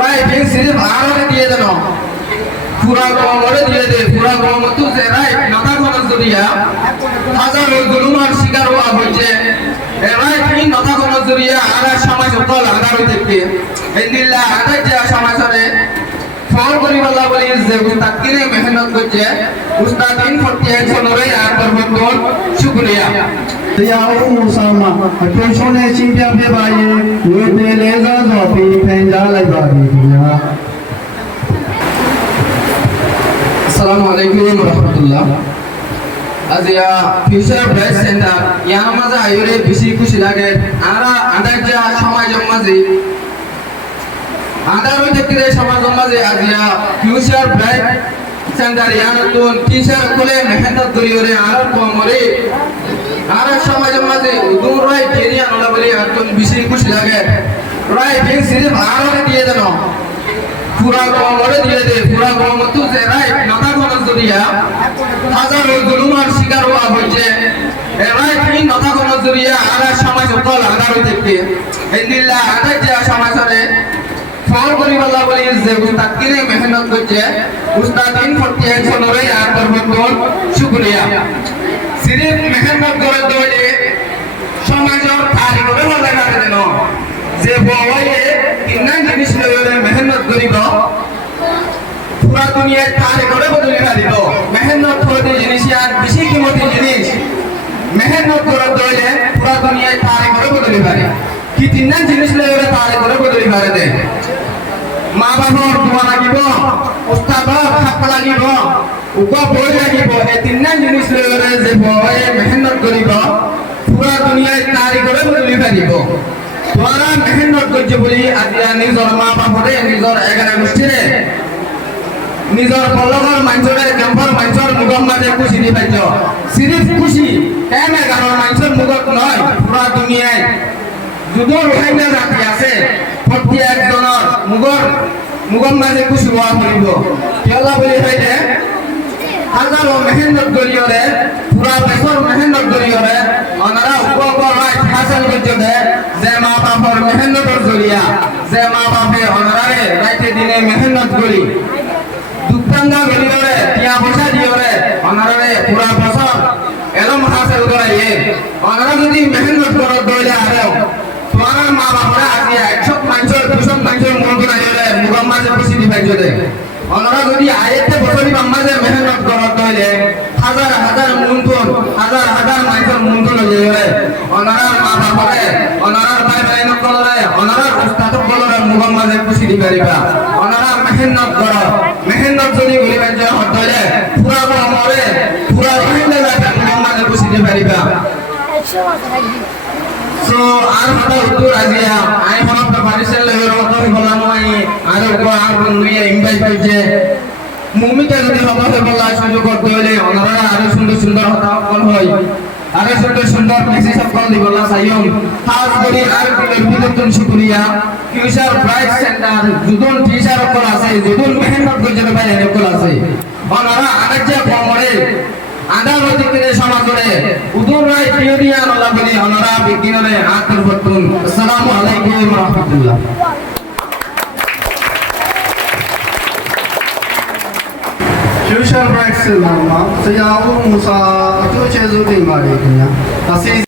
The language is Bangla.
রাইট সিরিফ আরো দিয়ে দেন পুরা গমরে দিয়ে দে পুরা গম তো যে রাইট মাথা কোন জরিয়া হাজারো জুলুমার শিকার হওয়া হচ্ছে রাইট কি মাথা কোন জরিয়া আর সমাজ সকল আগার হইতে এদিল্লা আগে যে সমাজরে ফল করিবাল্লা বলি যে তাকিরে মেহনত করছে উস্তাদিন ফটিয়ে জনরে আর পরবর্তন শুকরিয়া Tiao Musama, attention a champion de Baye, with the lasers of the Pendala Badia. Assalamu alaikum warahmatullah. Azia future best center yanamaza ayure bisi kushi lage ara adaja samajom maji adaru tekire samajom maji azia future bright center yanatun teacher kole mehnat doriore ara komore ara samajom maji udur rai keriya nola boli atun bisi kushi lage rai bin sirif ara diye deno পুরা গমরে দিয়ে দে পুরা গম তো যে রাইট মাথা কোন জরিয়া হাজারো জুলুমার শিকার হওয়া হচ্ছে রাইট কি মাথা কোন জরিয়া আর সমাজ সকল আগার হইতে এদিল্লা আগে যে সমাজরে ফল করিবাল্লা বলি যে তাকিরে মেহনত করছে উস্তাদিন ফটিয়ে জনরে আর পরবর্তন শুকরিয়া সিরিফ মেহনত করে দইলে সমাজের তারিখ হবে না দেন যে বয়ে তিনটা জিনিস লইলে মেহনত করিব পুরা দুনিয়ায় তারে করে বদলি পারিব মেহনত করে জিনিস আর বেশি কিমতি জিনিস মেহনত করে দইলে পুরা দুনিয়ায় তারে করে বদলি পারে কি তিনটা জিনিস লইলে তারে করে বদলি পারে দে মা বাবার দোয়া লাগিব উস্তাদর থাকা লাগিব উপ বই লাগিব এই তিনটা জিনিস লইলে যে বয়ে মেহনত করিব পুরা দুনিয়ায় তারে করে বদলি পারিব তোরা মেহনত করছে বলি আজিয়া নিজর মা বাপরে নিজর এগারে গোষ্ঠীরে নিজর পলগর মানুষরে ক্যাম্পর মানুষের মুখর মাঝে খুশি দি পাইছ সিরিফ খুশি কেন কারণ মানুষের মুখত নয় পুরা দুনিয়ায় যুগর ওখানে জাতি আছে প্রত্যেক জনের মুখর মাঝে খুশি হওয়া পড়িব কেলা বলি হইলে হাজারো মেহনত করিয়রে পুরা বছর মেহনত করিয়রে ওনারা উপকর রাইট হাসিল করছে যে মা বাবার মেহনতের জরিয়া যে মা বাপে ওনারে রাইতে দিনে মেহনত করি দুঃখাঙ্গা গলিয়রে টিয়া পয়সা দিয়রে ওনারে পুরা বছর এলম হাসিল করাইয়ে ওনারা যদি মেহনত করো দইলে আরেও তোমার মা বাপরা আজি 100 মানুষের 200 মানুষের মন করাইলে মুগম মাঝে খুশি দি পাইছো দে ওনারা যদি আয়েতে বছরি বাম্মাজে মেহনত করো দইলে হাজার হাজার মুনতুন হাজার হাজার মানুষের মুনতুন লইলে ওনারা মা বাপরে ওনারা ভাই ভাই নকলরে ওনারা উস্তাদ বলরে মুগম মাঝে খুশি দি পারিবা ওনারা মেহনত করো মেহনত যদি করিবা যে হতলে পুরা মরে পুরা রহিলে যাবে মুগম মাঝে খুশি দি পারিবা সো আর হতা উত্তর আজিয়া আই হলো প্রিপারেশন লেভেল মত বলা নয় আর কো আর বন্ধুয়া ইনভাইট করছে মুমিটা যদি হবা বলা সুযোগ করতে হলে ওনারা আরো সুন্দর সুন্দর হতা কল হয় আরো সুন্দর সুন্দর মেসেজ কল দিবলা সাইয়ম খাস করে আর বিলতন শুকরিয়া ফিউচার ব্রাইট সেন্টার যুদন টিচার কল আছে যুদন মেহনত করতে পারে কল আছে ওনারা আরেকটা কমরে আদালতিকে সমাজরে উদুর রায় পিওরিয়া নলা বলি ওনারা বিজ্ঞানরে আতর বর্তন আসসালামু আলাইকুম ওয়া রাহমাতুল্লাহ Future Bright Silama, Tiao Musa, Tuchezu de Maria, Assis.